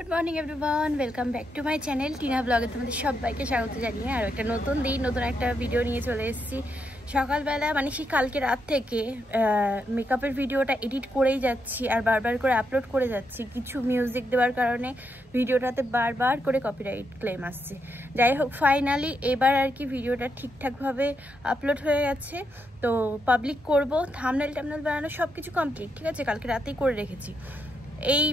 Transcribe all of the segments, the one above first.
Good morning everyone, welcome back to my channel Tina ব্লগে তোমাদের সবাইকে স্বাগত জানিয়ে আর একটা নতুন দিন নতুন একটা ভিডিও নিয়ে চলে এসেছি। সকালবেলা মানে সেই কালকে রাত থেকে মেকআপের ভিডিওটা এডিট করেই যাচ্ছি আর বারবার করে আপলোড করে যাচ্ছি। কিছু মিউজিক দেওয়ার কারণে ভিডিওটাতে বারবার করে কপিরাইট ক্লেম আসছে। যাই হোক, ফাইনালি এবার আর কি ভিডিওটা ঠিকঠাকভাবে আপলোড হয়ে গেছে, তো পাবলিক করব। থাম্বনেল টাম্বনেল বানানো সব কিছু কমপ্লিট, ঠিক আছে, কালকে রাতেই করে রেখেছি। এই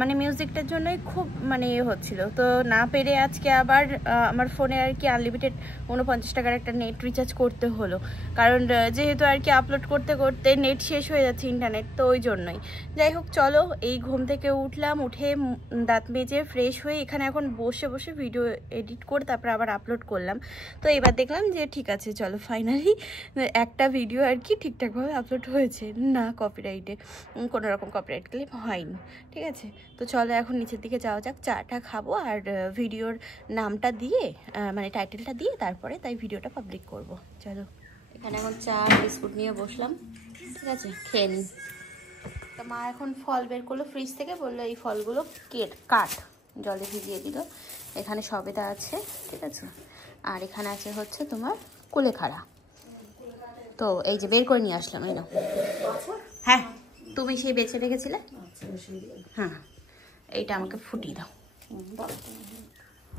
মানে মিউজিকটার জন্যই খুব মানে হচ্ছিল, তো না পেরে আজকে আবার আমার ফোনে আর কি আনলিমিটেড 49 টাকার একটা নেট রিচার্জ করতে হলো, কারণ যেহেতু আর কি আপলোড করতে করতে নেট শেষ হয়ে যাচ্ছে ইন্টারনেট, তো ওই জন্যই। যাই হোক, চলো, এই ঘুম থেকে উঠলাম, উঠে দাঁত মেজে ফ্রেশ হয়ে এখানে এখন বসে বসে ভিডিও এডিট করে তারপরে আবার আপলোড করলাম। তো এবার দেখলাম যে ঠিক আছে, চলো ফাইনালি একটা ভিডিও আর কি ঠিকঠাকভাবে আপলোড হয়েছে, না কপিরাইটে কোনো রকম কপিরাইট ক্লেম হয়নি, ঠিক আছে। তো চলো এখন নিচের দিকে যাওয়া যাক, চাটা খাবো আর ভিডিওর নামটা দিয়ে মানে টাইটেলটা দিয়ে তারপরে তাই ভিডিওটা পাবলিক করব। চলো, এখানে এখন চা বিস্কুট নিয়ে বসলাম, ঠিক আছে, খেয়ে নিই। তো মা এখন ফল বের করলো ফ্রিজ থেকে, বললো এই ফলগুলো কাট, জলে ভিজিয়ে দিল। এখানে সবেদা আছে, ঠিক আছে, আর এখানে আছে হচ্ছে তোমার কুলেখাড়া। তো এই যে বের করে নিয়ে আসলাম, এই নাও। হ্যাঁ, তুমি সেই বেছে রেখেছিলে, হ্যাঁ, এইটা আমাকে ফুটিয়ে দাও।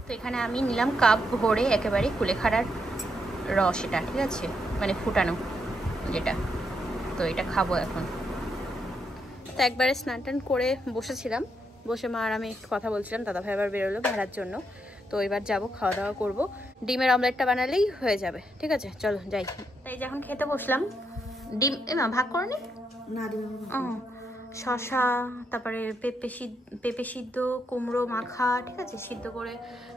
তো এখানে আমি নিলাম কাপ ভরে একেবারে কুলেখাড়ার রস, এটা ঠিক আছে, মানে ফুটানো যেটা। তো এটা খাবো এখন। তো একবারে স্নান টান করে বসেছিলাম, বসে মা আর আমি একটু কথা বলছিলাম। দাদাভাই আবার বেরোলো ভাড়ার জন্য, তো এবার যাবো, খাওয়া দাওয়া করবো। ডিমের অমলেটটা বানালেই হয়ে যাবে, ঠিক আছে, চলো যাই। তাই যখন খেতে বসলাম, ডিম না ভাগ করে নি না, শশা, তারপরে পেঁপে সিদ্ধ, কুমড়ো মাখা, ঠিক আছে, সিদ্ধ করে।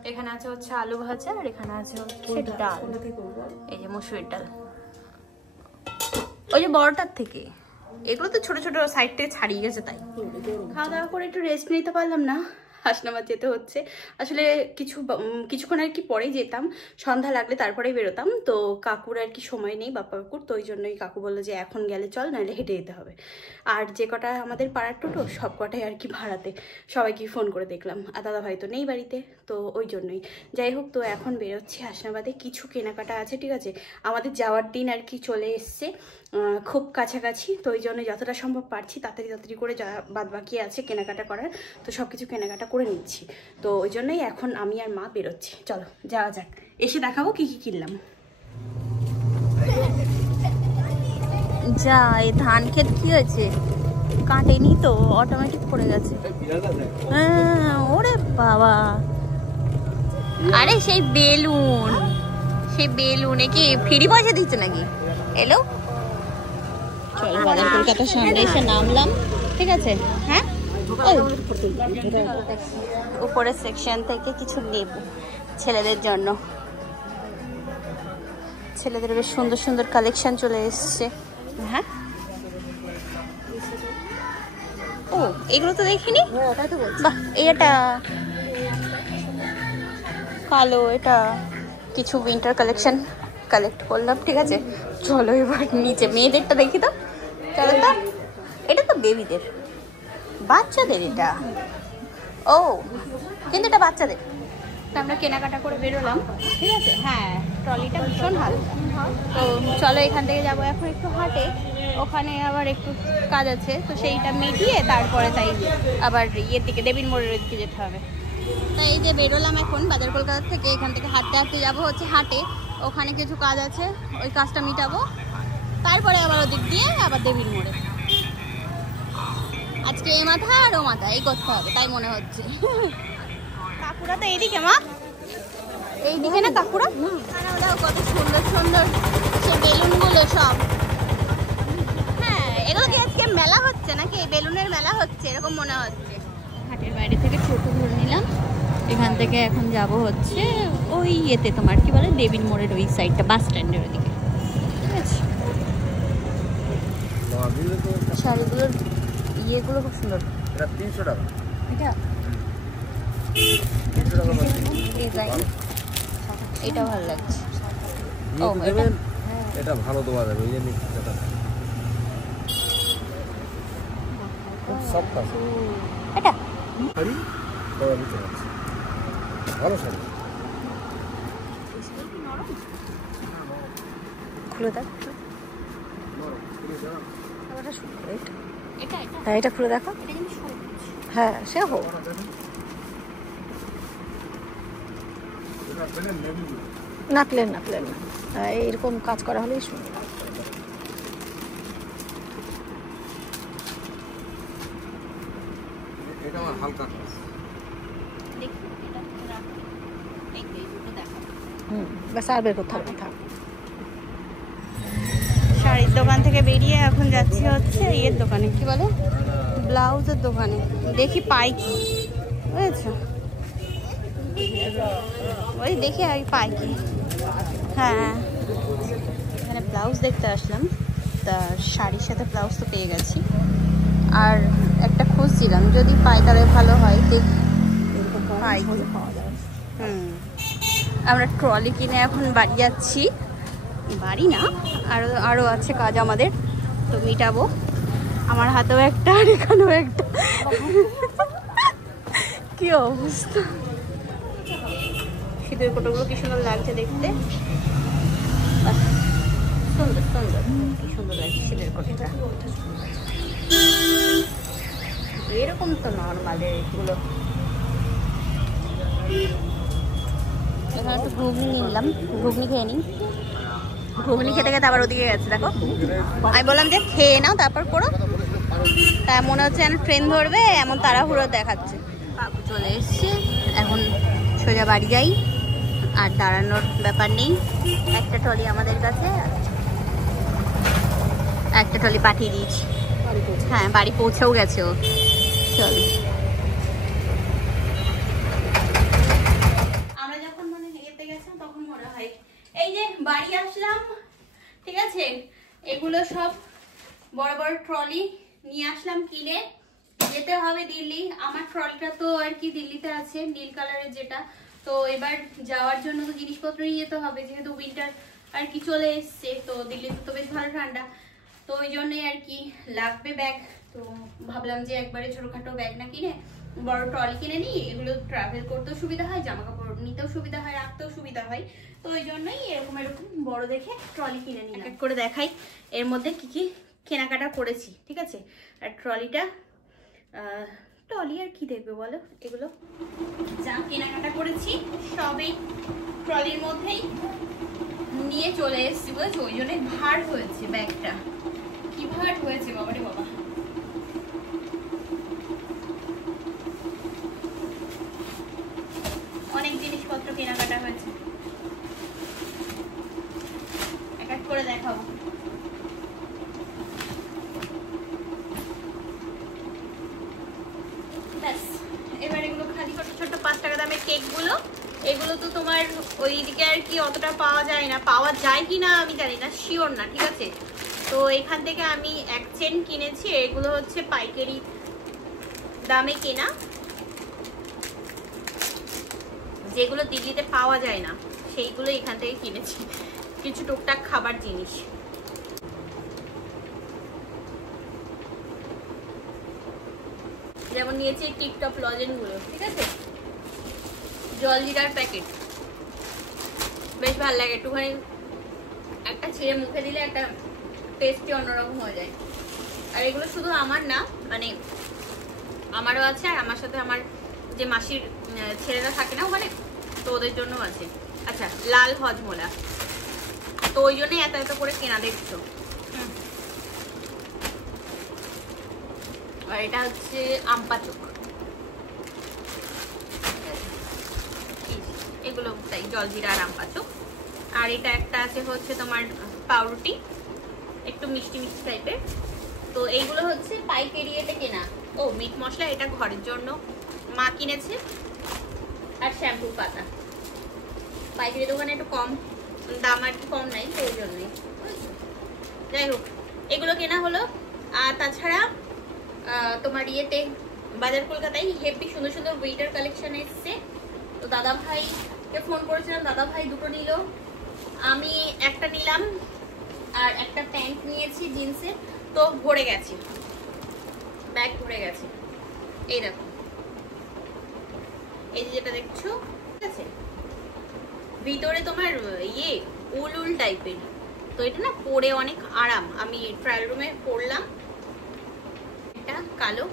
এখানে আছে হচ্ছে আলু ভাজা আর এখানে আছে হচ্ছে ডাল, এই যে মসুরের ডাল, ওই যে বড়টার থেকে। এগুলো তো ছোট ছোট সাইড থেকে ছাড়িয়ে গেছে, তাই খাওয়া দাওয়া করে একটু রেস্ট নিতে পারলাম না, হাসনাবাদ যেতে হচ্ছে। আসলে কিছুক্ষণ আর কি পরেই যেতাম, সন্ধ্যা লাগলে তারপরেই বেরোতাম। তো কাকুর আর কি সময় নেই, বাপ্পা কাকুর, তো ওই জন্যই কাকু বললো যে এখন গেলে চল, নাহলে হেঁটে যেতে হবে। আর যে কটা আমাদের পাড়ার টোটো সব কটাই আর কি ভাড়াতে, সবাইকে ফোন করে দেখলাম, আর দাদা ভাই তো নেই বাড়িতে, তো ওই জন্যই। যাই হোক, তো এখন বেরোচ্ছি হাসনাবাদে, কিছু কেনাকাটা আছে, ঠিক আছে, আমাদের যাওয়ার দিন আর কি চলে এসছে, খুব কাছাকাছি, তো ওই জন্য যতটা সম্ভব পারছি তাড়াতাড়ি করে যা বাদ বাকি আছে কেনাকাটা করার, তো সব কিছু কেনাকাটা করে নিচ্ছি। তো ওই জন্যই এখন আমি আর মা বেরোচ্ছি, চলো যাওয়া যাক, এসে দেখাবো কি কি কিনলাম। যা, এই ধান ক্ষেত কি হয়েছে, কাটেনি তো, অটোমেটিক পড়ে গেছে। হ্যাঁ, ওরে বাবা, আরে সেই বেলুন কি ফ্রি পয়সা দিচ্ছে নাকি? এলো, চলো বাজার কলকাতার সামনে এসে নামলাম, ঠিক আছে। হ্যাঁ, উপরের সেকশন থেকে কিছু নেব ছেলেদের জন্য, ছেলেদের বেশ সুন্দর সুন্দর কালেকশন চলে এসছে। হ্যাঁ, ও এগুলো তো দেখিনি, বাহ, এটা কালো, এটা কিছু উইন্টার কালেকশন কালেক্ট করলাম, ঠিক আছে। চলো এবার নিচে মেয়েদেরটা দেখি তো, চলো তো। এটা তো বেবিদের, বাচ্চাদের এটা, ও কিন্তু এটা বাচ্চাদের। আমরা কেনাকাটা করে বেরোলাম, ঠিক আছে। হ্যাঁ, ট্রলিটা ভীষণ হালকা। তো চলো এখান থেকে যাবো এখন একটু হাটে, ওখানে আবার একটু কাজ আছে, তো সেইটা মিটিয়ে তারপরে তাই আবার ইয়ের দিকে, দেবীর মোড়ের দিকে যেতে হবে। তাই এই যে বেরোলাম এখন বাজার কলকাতা থেকে, এখান থেকে হাঁটতে হাঁটতে যাবো হচ্ছে হাটে, ওখানে কিছু কাজ আছে, ওই কাজটা মিটাবো, তারপরে আবার ওদিক দিয়ে আবার দেবীর মোড়ে। আজকে এ মাথা আর ও মাথা এই করতে হবে তাই মনে হচ্ছে। কাকুরা তো এইদিকে, মা এইদিকে না কাকুরা, কত সুন্দর সুন্দর সে বেলুনগুলো সব। হ্যাঁ, এগুলো কি আজকে মেলা হচ্ছে নাকি, বেলুনের মেলা হচ্ছে এরকম মনে হচ্ছে। হাটের বাইরে থেকে ছোটো ধরে নিলাম, এখান থেকে এখন যাব হচ্ছে ওই ইয়েতে, তোমার কি বলে, দেবীর মোড়ের ওই সাইডটা, বাস স্ট্যান্ডের ওইদিকে, ঠিক আছে। শাড়িগুলোর ইয়েগুলো খুব সুন্দর, এটা 300 টাকা, এটা ডিজাইন, এটা ভালো লাগছে। ও এটা ভালো দেওয়া যাবে, এই যে এটা সব কাজ, এটা ভালো শাড়ি। খুলে দেখ, হ্যাঁ এটা খুলে দেখো। হ্যাঁ সে হোক, না প্লেন না, প্লেন না, এরকম কাজ করা হলেই সুন্দর। এটা আমার হালকা ব্যাস আর বের করতে হবে না। শাড়ির দোকান থেকে বেরিয়ে এখন যাচ্ছি হচ্ছে ইয়ের দোকানে, কি বলে ব্লাউজের দোকানে, দেখি পাই কি, বুঝেছো? ওই দেখি আর পাই কি। হ্যাঁ এখানে ব্লাউজ দেখতে আসলাম, তা শাড়ির সাথে ব্লাউজ তো পেয়ে গেছি, আর একটা খুঁজছিলাম যদি পাই তাহলে ভালো হয়, দেখি পাই পাওয়া যায়। আমরা ট্রলি কিনে এখন বাড়ি যাচ্ছি, বাড়ি না আরও আছে কাজ আমাদের, তো মিটাবো। আমার হাতেও একটা আর এখানেও একটা, কি অবস্থা। শীতের কোটোগুলো কি সুন্দর লাগছে দেখতে, সুন্দর সুন্দর, কি সুন্দর লাগছে শীতের কোটোটা। এরকম তো নর্মাল এগুলো। এখানে একটু ঘুগনি নিলাম, ঘুগনি খেয়ে নিই। ঘুগনি খেতে খেতে আবার ওদিকে গেছে দেখো। আমি বললাম যে খেয়ে নাও তারপর করো, তা মনে হচ্ছে ট্রেন ধরবে এমন তাড়াহুড়ো দেখাচ্ছে। কাকু চলে এসছে, এখন সোজা বাড়ি যাই, আর দাঁড়ানোর ব্যাপার নেই। একটা ট্রলি আমাদের কাছে, একটা ট্রলি পাঠিয়ে দিয়েছি। হ্যাঁ বাড়ি পৌঁছেও গেছে ও। চল আমরা যখন এতে গেছিলাম তখন মনে হয় এই যে বাড়ি আসলাম, ঠিক আছে, এগুলো সব বড় বড় ট্রলি নিয়ে আসলাম কিনে, যেতে হবে দিল্লি। আমার ট্রলিটা তো আর কি দিল্লিতে আছে, নীল কালারের যেটা, তো এবার যাওয়ার জন্য তো জিনিসপত্র নিয়ে যেতে হবে, যেহেতু উইন্টার আর কি চলে এসছে, তো দিল্লিতে তো বেশ ভালো ঠান্ডা, তো ওই জন্যই আর কি লাগবে ব্যাগ। তো ভাবলাম যে একবারে ছোটখাটো ব্যাগ না কিনে বড় ট্রলি কিনে নিই, এগুলো ট্রাভেল করতেও সুবিধা হয়, জামা কাপড় নিতেও সুবিধা হয়, রাখতেও সুবিধা হয়, তো ওই জন্যই এরকম এরকম বড় দেখে ট্রলি কিনে নিই। এক করে দেখাই এর মধ্যে কি কি কেনাকাটা করেছি, ঠিক আছে। আর ট্রলিটা, ট্রলি আর কি দেখবে বলো, এগুলো যা কেনাকাটা করেছি সবই ট্রলির মধ্যেই নিয়ে চলে এসেছি, বুঝেছো, ওই জন্য ভার হয়েছে ব্যাগটা, কি ভার হয়েছে বাবারে বাবা। অনেক জিনিসপত্র কেনাকাটা হয়েছে, এক এক করে দেখাবো। ব্যাস এবার এগুলো খালি ছোট ছোট 5 টাকা দামের কেকগুলো, এগুলো তো তোমার ওইদিকে আর কি অতটা পাওয়া যায় না, পাওয়া যায় কি না আমি জানি না, শিওর না, ঠিক আছে। তো এখান থেকে আমি এক চেন কিনেছি, এগুলো হচ্ছে পাইকারি দামে কেনা, যেগুলো দিল্লিতে পাওয়া যায় না সেইগুলো এখান থেকে কিনেছি, কিছু টুকটাক খাবার জিনিস। যেমন নিয়েছি টিকটক লজেন গুলো, ঠিক আছে, জলজিরার প্যাকেট, বেশ ভালো লাগে, একটুখানি একটা ছিঁড়ে মুখে দিলে একটা টেস্টি অন্যরকম হয়ে যায়। আর এগুলো শুধু আমার না, মানে আমারও আছে, আর আমার সাথে আমার যে মাসির ছেলেরা থাকে না ওখানে, তো ওদের জন্য আছে। আচ্ছা, লাল হজমোলা, তো ওই জন্যই এত এত করে কেনা দেখছো। আর এটা হচ্ছে আমপাচক, এগুলো তাই জলজিরা আর আমপাচক। আর এটা একটা আছে হচ্ছে তোমার পাউরুটি, একটু মিষ্টি মিষ্টি টাইপের, তো এইগুলো হচ্ছে পাইকারি এতে কেনা। ও মিট মশলা, এটা ঘরের জন্য মা কিনেছে, আর শ্যাম্পুর পাতা, পাইকারি দোকানে একটু কম দাম আর কি, কম নাই, তো ওই জন্যই। যাই হোক এগুলো কেনা হলো। আর তাছাড়া তোমার ইয়েতে বাজার কলকাতায় হেভি সুন্দর সুন্দর উইন্টার কালেকশন এসছে, তো দাদা ভাইকে ফোন করেছিলাম, দাদা ভাই দুটো নিল, আমি একটা নিলাম, আর একটা প্যান্ট নিয়েছি জিন্সের, তো ভরে গেছে, ব্যাগ ভরে গেছে। এই দেখো এই যেটা দেখছো, ঠিক আছে, ভিতরে তোমার ইয়ে উল উল টাইপের। তো এটা না পরে অনেক আরাম। আমি ট্রায়াল রুমে পরলাম, এটা কালো,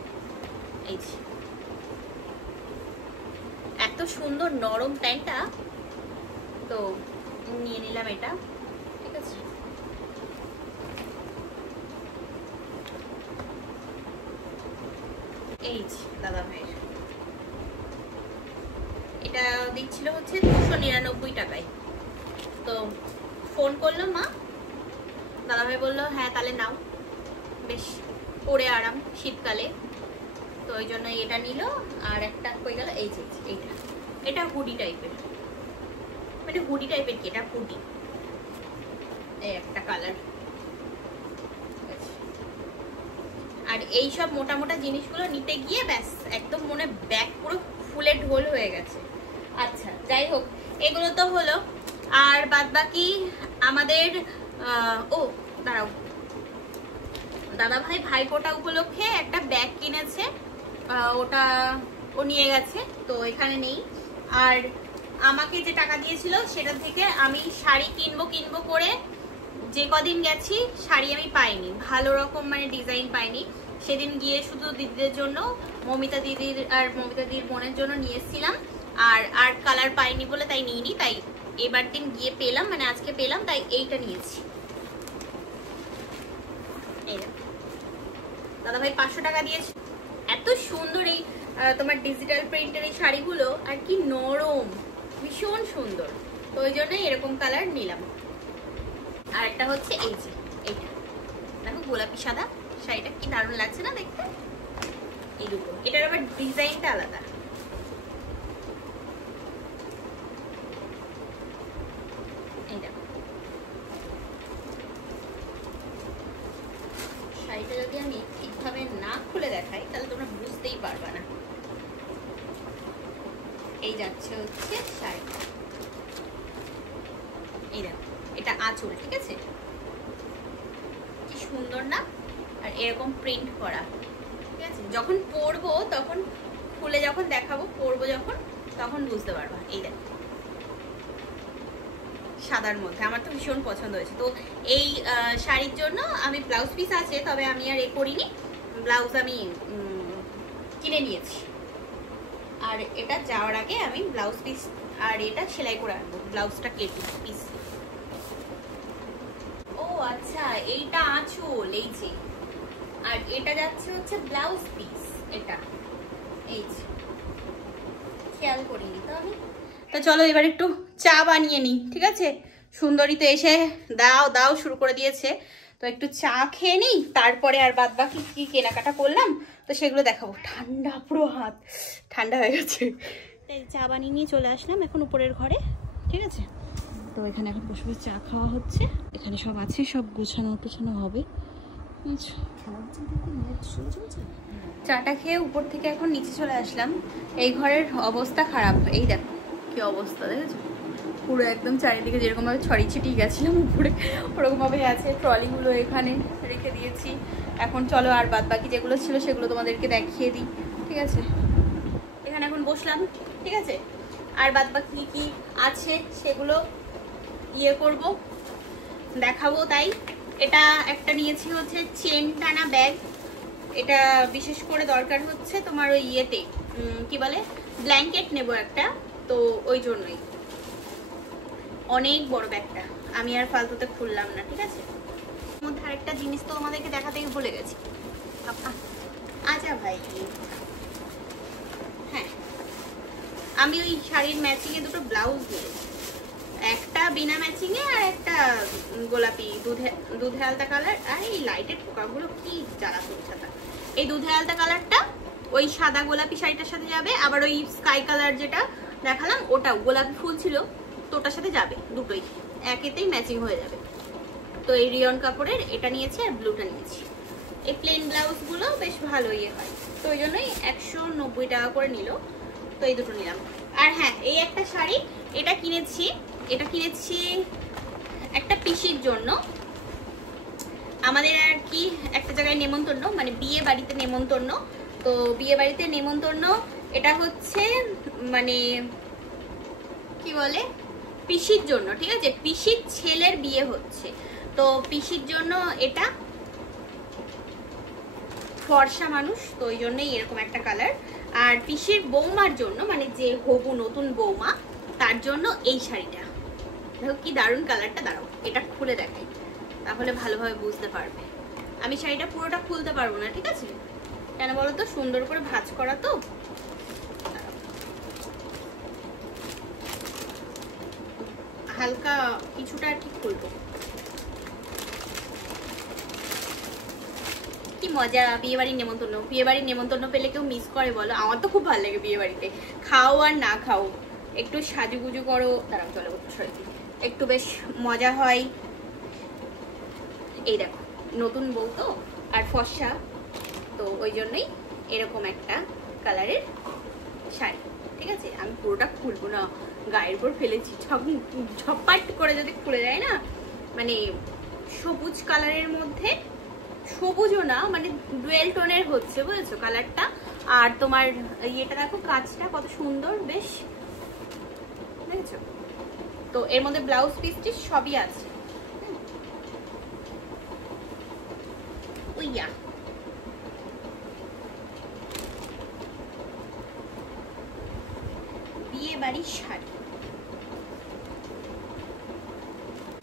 এই যে এত সুন্দর নরম প্যান্টটা, তো নিয়ে নিলাম এটা, ঠিক আছে। এই যে দাদা ভাইয়ের, এটা দিচ্ছিল হচ্ছে 299 টাকায়। তো ফোন করলো মা, দাদা ভাই বললো হ্যাঁ তাহলে নাও, বেশ পরে আরাম শীতকালে। তো ওই জন্য এটা নিল। আর একটা হয়ে গেল এই যে এইটা, এটা হুডি টাইপের, মানে হুডি টাইপের কি, এটা হুডি, এই একটা কালার। আর এই সব মোটা মোটা জিনিসগুলো নিতে গিয়ে ব্যাস একদম মনে ব্যাগ পুরো ফুলে ঢোল হয়ে গেছে। আচ্ছা যাই হোক, এগুলো তো হলো। আর বাদ বাকি আমাদের ও দাঁড়াও, দাদা ভাই ভাইফোঁটা উপলক্ষে একটা ব্যাগ কিনেছে, ওটা ও নিয়ে গেছে, তো এখানে নেই। আর আমাকে যে টাকা দিয়েছিল সেটা থেকে আমি শাড়ি কিনবো করে যে কদিন গেছি শাড়ি আমি পাইনি, ভালো রকম মানে ডিজাইন পাইনি। সেদিন গিয়ে শুধু দিদিদের জন্য, মমিতা দিদির আর মমিতা দিদির বোনের জন্য নিয়ে এসেছিলাম, আর কালার পাইনি বলে তাই নিইনি। তাই এবার দিন গিয়ে পেলাম, মানে আজকে পেলাম, তাই এইটা নিয়েছি। এই দাদা ভাই 500 টাকা দিয়েছে। এত সুন্দর এই তোমার ডিজিটাল প্রিন্টের এই শাড়িগুলো, আর কি নরম, ভীষণ সুন্দর। তো ওই জন্য এরকম কালার নিলাম। আর একটা হচ্ছে এই যে এইটা দেখো, গোলাপি সাদা শাড়িটা কি দারুণ লাগছে না দেখতে। এই দুটো, এটার আবার ডিজাইনটা আলাদা। এইটা শাড়িটা যদি আমি ঠিকভাবে না খুলে দেখাই তাহলে তোমরা বুঝতেই পারবা না। এই যাচ্ছে হচ্ছে শাড়িটা, এই দেখো এটা আঁচল, ঠিক আছে, কি সুন্দর না। আর এরকম প্রিন্ট করা, ঠিক আছে, যখন পরবো তখন খুলে যখন দেখাবো, পরবো যখন তখন বুঝতে পারবা। এই দেখো সাদার মধ্যে আমার তো ভীষণ পছন্দ হয়েছে। তো এই শাড়ির জন্য আমি ব্লাউজ পিস আছে, তবে আমি আর এ করিনি, ব্লাউজ আমি কিনে নিয়েছি। আর এটা যাওয়ার আগে আমি ব্লাউজ পিস আর এটা সেলাই করে আনবো, ব্লাউজটা কেটে পিস। ও আচ্ছা, এইটা আঁচল, এই যে, আর এটা যাচ্ছে হচ্ছে ব্লাউজ পিস, এটা এই যে খেয়াল করিনি তো আমি। তো চলো এবার একটু চা বানিয়ে নিই, ঠিক আছে। সুন্দরী তো এসে দাও শুরু করে দিয়েছে, তো একটু চা খেয়ে নিই, তারপরে আর বাদ বাকি কি কেনাকাটা করলাম তো সেগুলো দেখাবো। ঠান্ডা, পুরো হাত ঠান্ডা হয়ে গেছে। চা বানিয়ে নিয়ে চলে আসলাম এখন উপরের ঘরে, ঠিক আছে। তো এখানে এখন বসে বসে চা খাওয়া হচ্ছে, এখানে সব আছে, সব গোছানো টোছানো হবে। চাটা খেয়ে উপর থেকে এখন নিচে চলে আসলাম। এই ঘরের অবস্থা খারাপ, এই দেখো কি অবস্থা, দেখেছো, পুরো একদম চারিদিকে যেরকমভাবে ছড়িয়ে ছিটিয়ে গেছিলাম উপরে ওরকমভাবে আছে। ট্রলিগুলো এখানে রেখে দিয়েছি। এখন চলো আর বাদ বাকি যেগুলো ছিল সেগুলো তোমাদেরকে দেখিয়ে দিই, ঠিক আছে। এখানে এখন বসলাম, ঠিক আছে, আর বাদ বাকি কি আছে সেগুলো ইয়ে করব, দেখাবো। তাই এটা একটা নিয়েছি হচ্ছে চেন টানা ব্যাগ, এটা বিশেষ করে দরকার হচ্ছে তোমার ওই ইয়েতে কি বলে ব্ল্যাঙ্কেট নেব একটা, তো ওই জন্যই। অনেক বড় ব্যাগটা, আমি আর ফালতুতে খুললাম না, ঠিক আছে। মধ্যে আরেকটা জিনিস তো আমাদেরকে দেখাতেই ভুলে গেছি। আচ্ছা ভাই, হ্যাঁ আমি ওই শাড়ির ম্যাচিংয়ে দুটো ব্লাউজ দিয়েছি, একটা বিনা ম্যাচিংয়ে আর একটা গোলাপি দুধে আলতা কালার। আর এই লাইটের পোকাগুলো কি জ্বালা করছে। এই দুধে আলতা কালারটা ওই সাদা গোলাপি শাড়িটার সাথে যাবে, আবার ওই স্কাই কালার যেটা দেখালাম ওটাও গোলাপি ফুল ছিল, তো ওটার সাথে যাবে, দুটোই একেতেই ম্যাচিং হয়ে যাবে। তো এই রিয়ন কাপড়ের এটা নিয়েছি আর ব্লুটা নিয়েছি। এই প্লেন ব্লাউজগুলো বেশ ভালো ইয়ে হয়, তো ওই জন্যই 190 টাকা করে নিল, তো এই দুটো নিলাম। আর হ্যাঁ, এই একটা শাড়ি এটা কিনেছি একটা পিসির জন্য। আমাদের আর কি একটা জায়গায় নেমন্তন্ন, মানে বিয়ে বাড়িতে নেমন্তন্ন, তো বিয়ে বাড়িতে নেমন্তন্ন এটা হচ্ছে মানে কি বলে পিসির জন্য, ঠিক আছে? পিসির ছেলের বিয়ে হচ্ছে, তো পিসির জন্য এটা ফর্সা মানুষ, তো ওই জন্যই এরকম একটা কালার। আর পিসির বৌমার জন্য, মানে যে হবু নতুন বৌমা, তার জন্য এই শাড়িটা। দেখো কি দারুণ কালারটা। দাঁড়াও এটা খুলে দেখাই, তাহলে ভালোভাবে বুঝতে পারবে। আমি শাড়িটা পুরোটা খুলতে পারবো না, ঠিক আছে? কেন বলো তো, সুন্দর করে ভাঁজ করা তো। হালকা কিছুটা আর কি খুলবো। কি মজা বিয়ে বাড়ির নেমন্তন্ন। বিয়ে বাড়ির নেমন্তন্ন পেলে কেউ মিস করে বলো? আমার তো খুব ভালো লাগে বিয়ে বাড়িতে, খাও আর না খাও, একটু সাজুগুজু করো, দাঁড়াও চলো একটু বেশ মজা হয়। এই দেখো নতুন বউ তো আর ফর্সা, তো ওই জন্যই এরকম একটা কালারের শাড়ি, ঠিক আছে? আমি পুরোটা খুলবো না, গায়ের উপর ফেলেছি, ঝপাট করে যদি খুলে যায় না, মানে সবুজ কালারের মধ্যে, সবুজও না মানে ডুয়েল টোনের হচ্ছে, বুঝেছো কালারটা? আর তোমার ইয়েটা দেখো, কাজটা কত সুন্দর, বেশ দেখেছো তো? এর মধ্যে ব্লাউজ পিসটি সবই আছে। ওইয়া বিয়ে বাড়ির শাড়ি,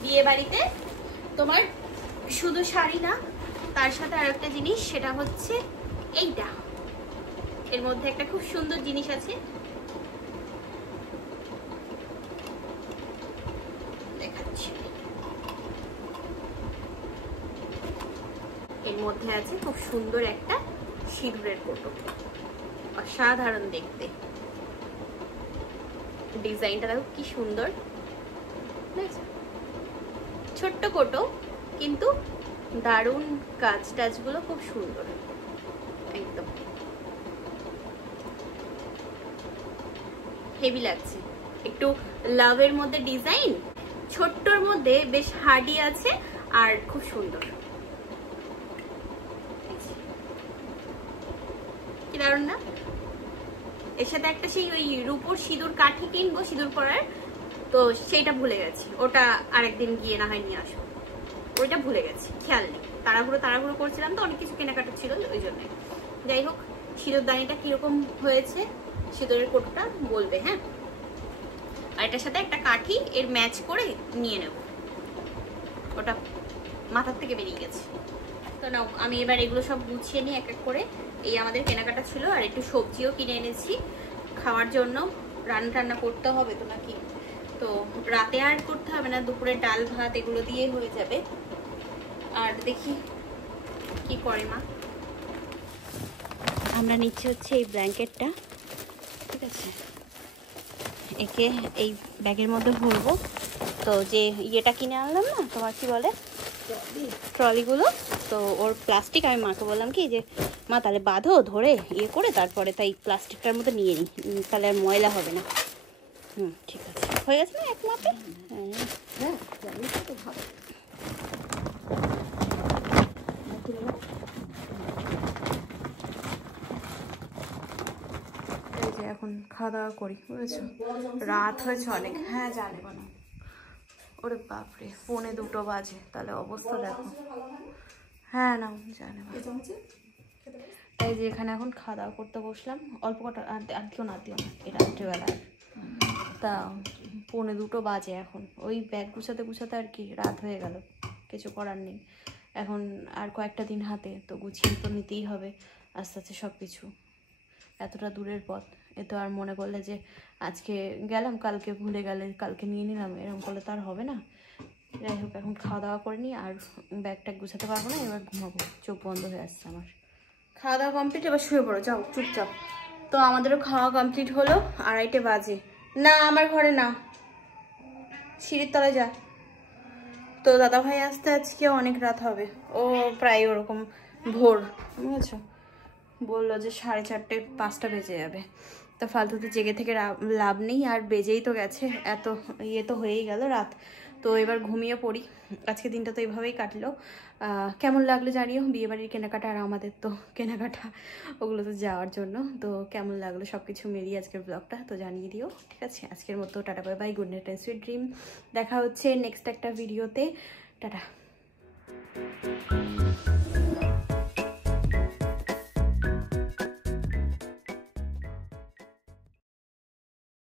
বিয়ে বাড়িতে তোমার শুধু শাড়ি না, তার সাথে আর একটা জিনিস, সেটা হচ্ছে এইটা। এর মধ্যে একটা খুব সুন্দর জিনিস আছে, দেখাচ্ছি। এর মধ্যে আছে খুব সুন্দর একটা সিঁদুরের কোটো, অসাধারণ দেখতে। ডিজাইনটা দেখো কি সুন্দর, ছোট্ট কোটো কিন্তু দারুণ কাজ টাজগুলো খুব সুন্দর, একদম হেভি লাগছে। একটু লাভের মধ্যে ডিজাইন, ছোট্টর মধ্যে বেশ হার্ডি আছে আর খুব সুন্দর, কি দারুণ না? এর সাথে একটা সেই ওই রূপোর সিঁদুর কাঠি কিনবো সিঁদুর পরার, তো সেইটা ভুলে গেছি, ওটা আরেকদিন গিয়ে না হয় নিয়ে আসবো। ওইটা ভুলে গেছি, খেয়াল নেই, তাড়াহুড়ো করছিলাম তো, অনেক কিছু কেনাকাটা ছিল ওই জন্য। যাই হোক, সিঁদুর দানিটা কিরকম হয়েছে, সিঁদুরের কোটোটা বলবে, হ্যাঁ? আর এটার সাথে একটা কাঠি এর ম্যাচ করে নিয়ে নেব, ওটা মাথার থেকে বেরিয়ে গেছে। তো নাও আমি এবার এগুলো সব গুছিয়ে নিই এক এক করে। এই আমাদের কেনাকাটা ছিল, আর একটু সবজিও কিনে এনেছি খাওয়ার জন্য, রান্না করতে হবে তো নাকি, তো রাতে আর করতে হবে না, দুপুরে ডাল ভাত এগুলো দিয়ে হয়ে যাবে। আর দেখি কি করে মা। আমরা নিচ্ছি হচ্ছে এই ব্ল্যাঙ্কেটটা, ঠিক আছে? একে এই ব্যাগের মধ্যে ভরবো। তো যে ইয়েটা কিনে আনলাম না, তোমার কি বলে, ট্রলিগুলো, তো ওর প্লাস্টিক, আমি মাকে বললাম কি যে মা তাহলে বাঁধো ধরে ইয়ে করে, তারপরে তাই প্লাস্টিকটার মধ্যে নিয়ে নিই, তাহলে আর ময়লা হবে না। ঠিক আছে, হয়ে গেছে না এক মাপে? হ্যাঁ তো ভালো। এই যে এখন খাওয়া দাওয়া করি, বুঝেছো? রাত হয়েছে অনেক। হ্যাঁ জানে না, ওরে বাপরে 1:45 বাজে, তাহলে অবস্থা দেখো। হ্যাঁ না জানে। এই যে এখানে এখন খাওয়া দাওয়া করতে বসলাম, অল্প কটা, আর কেউ না দিও না, এই রাত্রিবেলায় তা 1:45 বাজে এখন। ওই ব্যাগ গুছাতে আর কি রাত হয়ে গেল, কিছু করার নেই। এখন আর কয়েকটা দিন হাতে, তো গুছিয়ে তো নিতেই হবে আস্তে আস্তে সব কিছু। এতটা দূরের পথ, এ তো আর মনে করলে যে আজকে গেলাম কালকে ভুলে গেলে কালকে নিয়ে নিলাম, এরকম করলে তো আর হবে না। যাই হোক, এখন খাওয়া দাওয়া করে নিই, আর ব্যাগটা গুছাতে পারবো না, এবার ঘুমাবো, চোখ বন্ধ হয়ে আসছে আমার। খাওয়া দাওয়া কমপ্লিট, এবার শুয়ে পড়ো, যাও চুপচাপ। তো আমাদেরও খাওয়া কমপ্লিট হলো, 2:30 বাজে। না আমার ঘরে না, সিঁড়ির তলায় যা। তো দাদাভাই আসতে আজকে অনেক রাত হবে, ও প্রায় ওরকম ভোর, বুঝেছো? বললো যে 4:30 5টা বেজে যাবে, তো ফালতুতে জেগে থেকে লাভ নেই, আর বেজেই তো গেছে, এত ইয়ে তো হয়েই গেল রাত। তো এবার ঘুমিয়ে পড়ি, আজকে দিনটা তো এইভাবেই কাটলো। কেমন লাগলো জানিও, বিয়েবাড়ির কেনাকাটা আর আমাদের তো কেনাকাটা ওগুলো তো যাওয়ার জন্য। তো কেমন লাগলো সব কিছু মিলিয়ে আজকের ব্লগটা তো জানিয়ে দিও, ঠিক আছে? আজকের মতো tata bye bye, good night and sweet dream. দেখা হচ্ছে নেক্সট একটা ভিডিওতে, টাটা।